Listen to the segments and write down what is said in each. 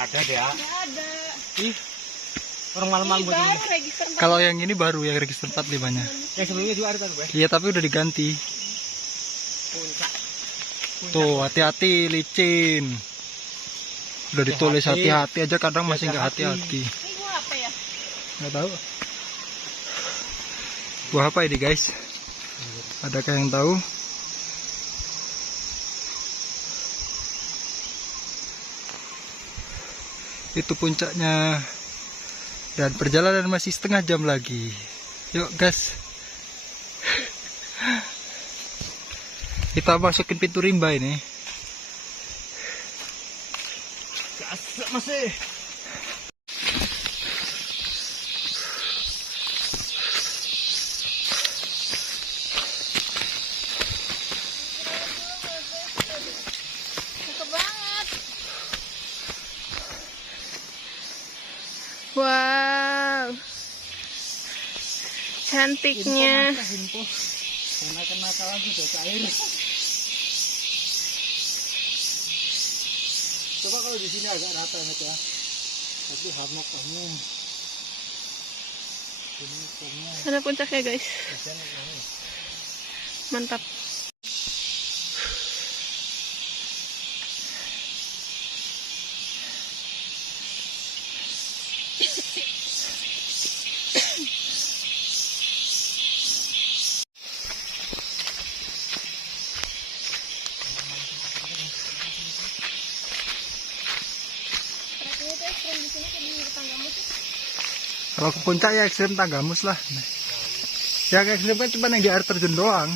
Ada deh ya. Nggak ada. Ih, orang malam-malam Ini baru register 4. Kalau yang ini baru yang register 45-nya. Yang sebelumnya juga ada kan, Bang? Iya, tapi udah diganti. Puncak. Tuh, hati-hati licin. Udah ditulis hati-hati aja kadang masih nggak hati-hati. Ini gua apa ya? Nggak tahu. Buah apa ini, guys? Adakah yang tahu? Itu puncaknya. Dan perjalanan masih setengah jam lagi. Yuk, gas. Kita masukin pintu rimba ini. Gas masih. Cakep banget. Wow. Cantiknya. Info. Kenakalan sudah cair. Coba kalau di sini agak rata ya. Tapi hamok kamu. Ini kamu. Sana puncaknya, guys. Mantap. Kalau ke puncak ya ekstrim Tanggamus lah. Yang ekstrim kan cuma yang di air terjun doang.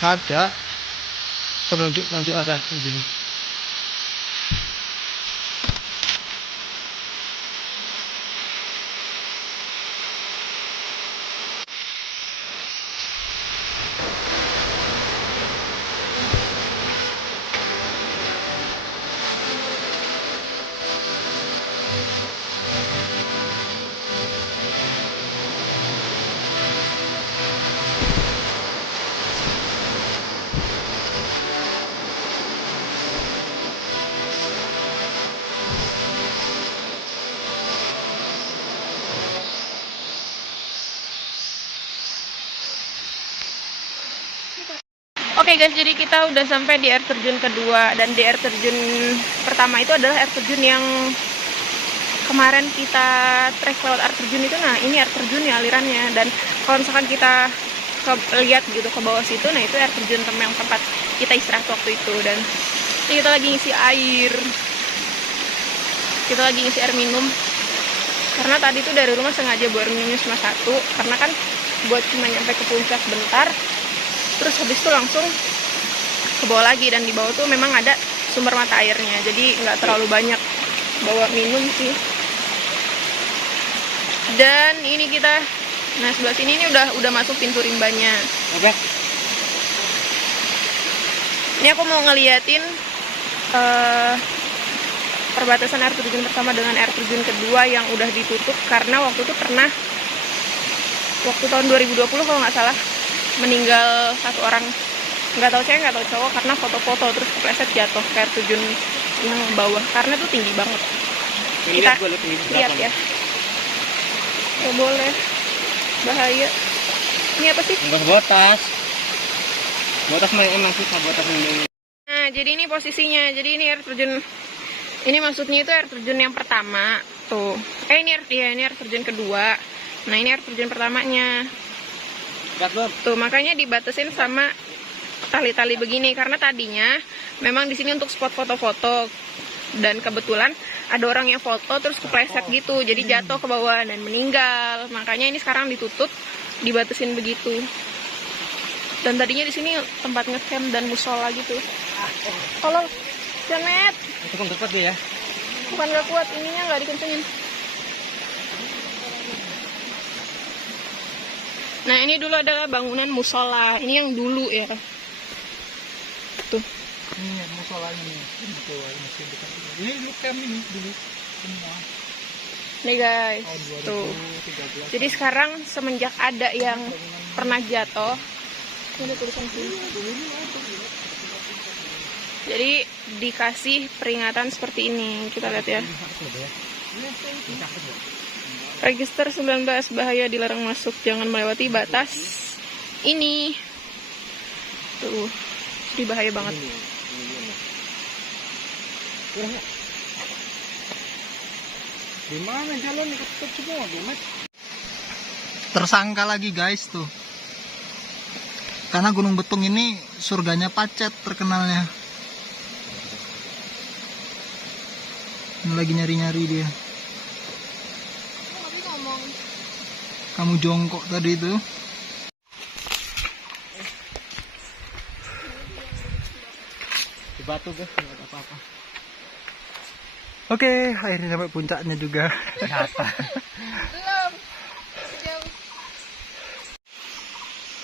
Ada penunjuk ada di sini. Oke guys, jadi kita udah sampai di air terjun kedua, dan di air terjun pertama itu adalah air terjun yang kemarin kita trek lewat air terjun itu. Nah, ini air terjun ya alirannya, dan kalau misalkan kita lihat gitu ke bawah situ, nah itu air terjun yang tempat kita istirahat waktu itu. Dan ini kita lagi ngisi air, kita lagi ngisi air minum, karena tadi tuh dari rumah sengaja buat minumnya cuma 1, karena kan buat cuma nyampe ke puncak bentar, terus habis itu langsung ke bawah lagi, dan di bawah tuh memang ada sumber mata airnya, jadi nggak terlalu banyak bawa minum sih. Dan ini kita, nah sebelah sini ini udah masuk pintu rimbanya. Oke. Ini aku mau ngeliatin perbatasan air terjun pertama dengan air terjun kedua yang udah ditutup karena waktu itu pernah, waktu tahun 2020 kalau nggak salah, meninggal satu orang, nggak tahu cewek nggak tahu cowok, karena foto-foto terus kepleset jatuh ke air terjun yang bawah karena tuh tinggi banget. Kita lihat ya. Nggak boleh, bahaya. Ini apa sih? Botas. Botas emang susah botas ini. Nah, jadi ini posisinya. Jadi ini air terjun. Ini maksudnya itu air terjun yang pertama. Tuh. Ini air terjun kedua. Nah, ini air terjun pertamanya. Tuh, makanya dibatasin sama tali-tali begini karena tadinya memang di sini untuk spot foto-foto, dan kebetulan ada orang yang foto terus kepleset gitu, jadi jatuh ke bawah dan meninggal. Makanya ini sekarang ditutup, dibatasin begitu. Dan tadinya di sini tempat ngecamp dan musola gitu. Tolong, Janet. Itu kan tepat dia ya. Bukan nggak kuat, ininya nggak dikencengin. Nah, ini dulu adalah bangunan musola. Ini yang dulu ya. Tuh. Ini musolanya nih. Ini dulu kami nih dulu semua. Nih guys. Tuh. Jadi sekarang semenjak ada yang pernah jatuh, ini tulisan sini. Jadi dikasih peringatan seperti ini. Kita lihat ya. Register 19, bahaya, dilarang masuk, jangan melewati batas ini. Tuh, jadi bahaya banget. Di mana jalan ketutup semua, Domet? Tersangka lagi guys tuh. Karena Gunung Betung ini surganya pacet terkenalnya. Ini lagi nyari-nyari dia. Kamu jongkok tadi itu. Di batu guys, nggak ada apa-apa. Oke, akhirnya sampai puncaknya juga. Belum. Jauh.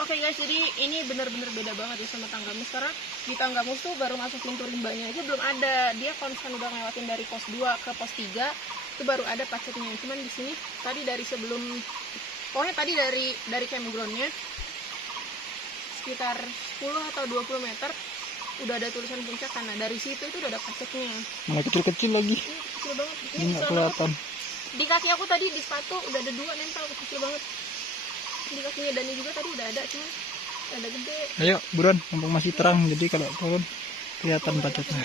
Oke guys, jadi ini benar-benar beda banget ya sama Tanggamus. Karena di Tanggamus tuh baru masuk pintu rimbanya aja belum ada. Dia kalau misalkan udah ngelewatin dari pos 2 ke pos 3 itu baru ada pacetnya. Cuman di sini tadi dari sebelum, pokoknya tadi dari campgroundnya sekitar 10 atau 20 meter udah ada tulisan puncak, karena dari situ itu udah ada pacetnya. Mana kecil-kecil lagi. Ini kecil banget. Ini nggak kelihatan. Di kaki aku tadi di sepatu udah ada 2 nempel, kecil banget. Di kakinya Dani juga tadi udah ada, cuma ada gede. Ayo buruan, mumpung masih terang, jadi kalau turun kelihatan pacetnya.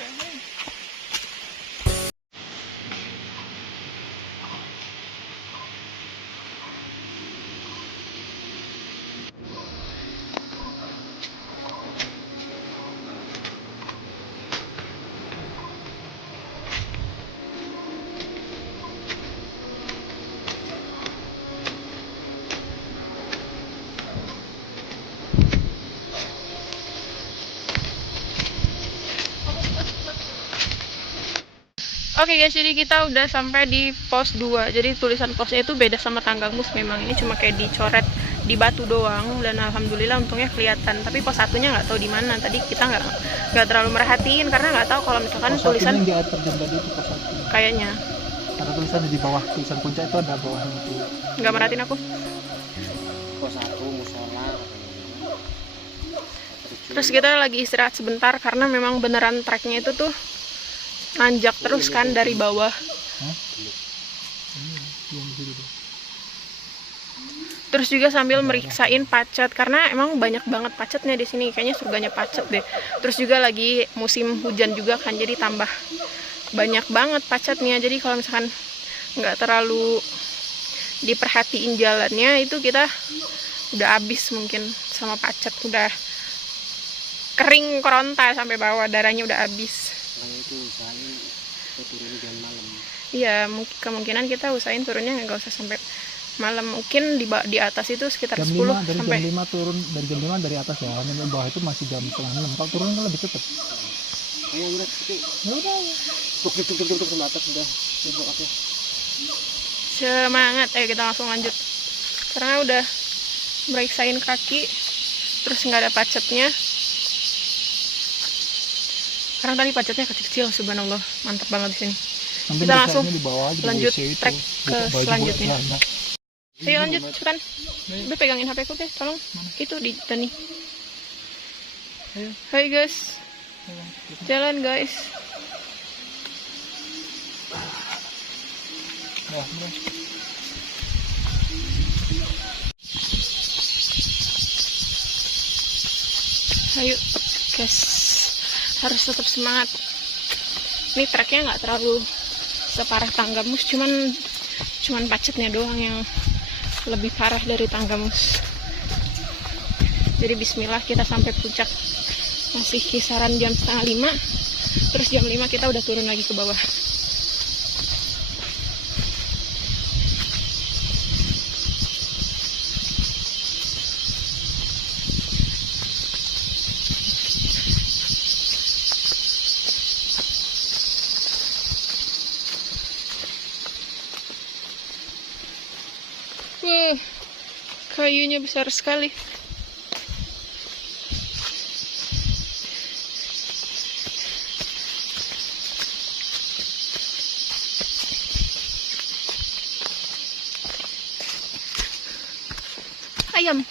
Oke guys, jadi kita udah sampai di pos 2. Jadi tulisan posnya itu beda sama Tanggamus, memang ini cuma kayak dicoret di batu doang, dan alhamdulillah untungnya kelihatan. Tapi pos satunya nggak tahu di mana. Tadi kita nggak terlalu merhatiin karena nggak tahu kalau misalkan Pos tulisan yang di air terjun tadi itu pos 1. kayaknya. Karena tulisan di bawah, tulisan puncak itu ada bawahnya itu. Nggak merhatiin aku. Pos 1 musola. Terus kita lagi istirahat sebentar karena memang beneran treknya itu tuh nanjak terus kan dari bawah. Terus juga sambil meriksain pacet karena emang banyak banget pacetnya di sini. Kayaknya surganya pacet deh. Terus juga lagi musim hujan juga kan, jadi tambah banyak banget pacetnya. Jadi kalau misalkan nggak terlalu diperhatiin jalannya, itu kita udah habis mungkin sama pacet, udah kering keronta sampai bawah, darahnya udah habis. Itu usahain turun jam malam. Iya, kemungkinan kita usahain turunnya nggak usah sampai malam. Mungkin di atas itu sekitar Jam 10 5, dari sampai jam 5 turun, dari jam 5 dari atas ya. Sampai bawah itu masih jam setengah 6. Kalau turun kan lebih cepet. Ayo udah itu. Ya udah. Tuk sama atas udah. Coba aku. semangat. Ayo kita langsung lanjut. Karena udah meriksain kaki, terus nggak ada pacetnya. Karena tadi pacetnya kecil-kecil, subhanallah, mantap banget di sini. Nanti Kita langsung di bawah aja, di lanjut WC itu. trek ke Buka baju selanjutnya. buat celana. Ayo lanjut cepetan. Udah pegangin HP ku deh, tolong. Itu di Tani. Ayo. Hai guys, jalan guys. Nah, udah. Ayo guys, harus tetap semangat. Ini treknya nggak terlalu separah Tanggamus, cuman pacetnya doang yang lebih parah dari Tanggamus. Jadi bismillah, kita sampai puncak masih kisaran jam setengah 5, terus jam 5 kita udah turun lagi ke bawah. Kayunya besar sekali. Ayam.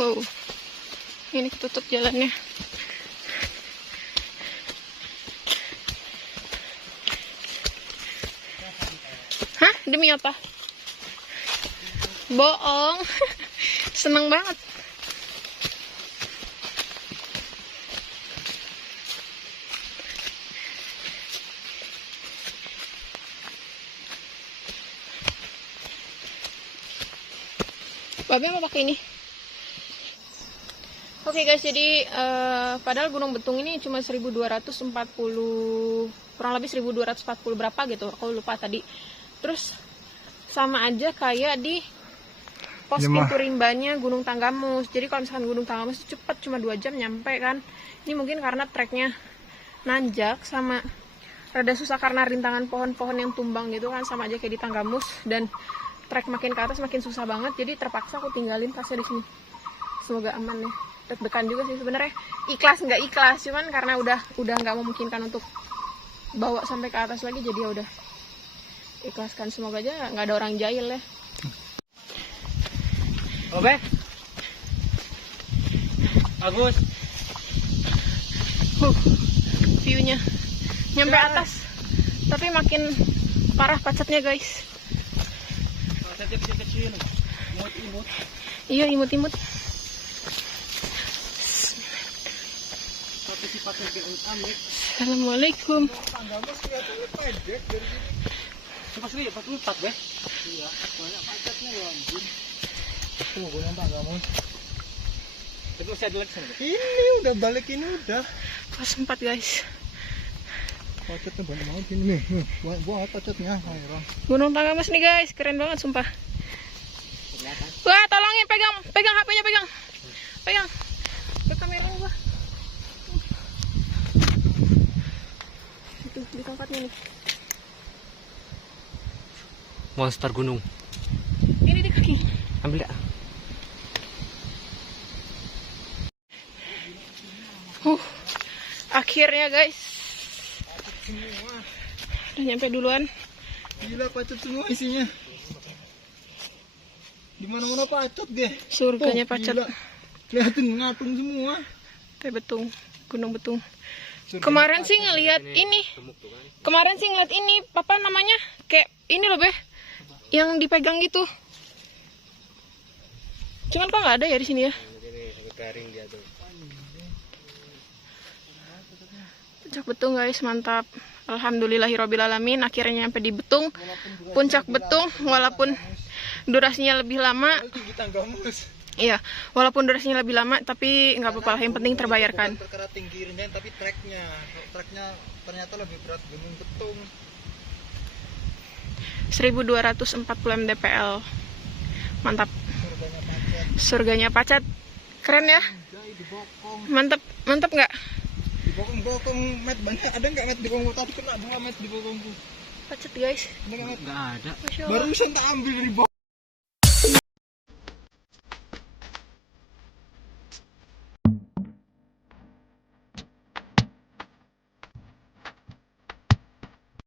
Wow, ini ketutup jalannya. Hah? Demi apa? Bohong. Seneng banget. Babe mau pakai ini. Oke guys, jadi padahal Gunung Betung ini cuma 1240, kurang lebih 1240 berapa gitu, aku lupa tadi. Terus sama aja kayak di pos pintu rimbanya Gunung Tanggamus. Jadi kalau misalkan Gunung Tanggamus itu cepat, cuma 2 jam nyampe kan. Ini mungkin karena treknya nanjak sama rada susah karena rintangan pohon-pohon yang tumbang gitu kan, sama aja kayak di Tanggamus. Dan trek makin ke atas makin susah banget, jadi terpaksa aku tinggalin tasnya di sini. Semoga aman ya. Deg-degan juga sih sebenarnya, ikhlas nggak ikhlas, cuman karena udah nggak memungkinkan untuk bawa sampai ke atas lagi, jadi ya udah ikhlaskan. Semoga aja nggak ada orang jahil ya. Oke. Bagus. View-nya nyampe atas, tapi makin parah pacetnya guys. Kecil-kecil. Imut-imut. Iya, imut-imut. Assalamualaikum. Tanggamus kelihatannya pendek dari sini. Coba sih 44 deh. Iya, banyak pacetnya ya anjing. Tuh, Gunung Tanggamus. Tapi masih ada lagi sana. Ini udah balik, ini udah. Pas 4 guys. Pacetnya banyak banget ini nih. Buat pacetnya, heran. Gunung Tanggamus nih guys, keren banget sumpah. Wah, tolongin pegang HP-nya, pegang. Ke kameranya gua. Itu di tempatnya nih. Monster gunung. Ini di kaki. Ambil ya. Akhirnya guys. Udah nyampe duluan. Gila, pacet semua isinya. Di mana-mana pacet deh. Surganya pacet. Gila. Kelihatan ngatung semua. Betung, Gunung Betung. Kemarin sih ngelihat ini. Apa namanya? Kayak ini loh, Beh. Yang dipegang gitu. Cuman kok nggak ada ya di sini ya? Puncak Betung guys, mantap. Alhamdulillahirobbilalamin, akhirnya sampai di Betung, puncak Betung, walaupun durasinya lebih lama. Tinggi tangga mus. Iya, walaupun durasinya lebih lama, tapi nggak apa-apa lah, yang penting terbayarkan. Bukan perkara tinggi rendah, tapi treknya ternyata lebih berat Gunung Betung. 1240 mdpl, mantap. Surganya Pacet. Surganya Pacet, keren ya, Anjay, dibokong. mantap nggak? Dibokong met banyak. Ada nggak met di bokong tadi? Kena 2 met di bokongku. Pacet guys, Ada nggak met? Nggak ada. Masya Allah. Barusan tak ambil dari bokong.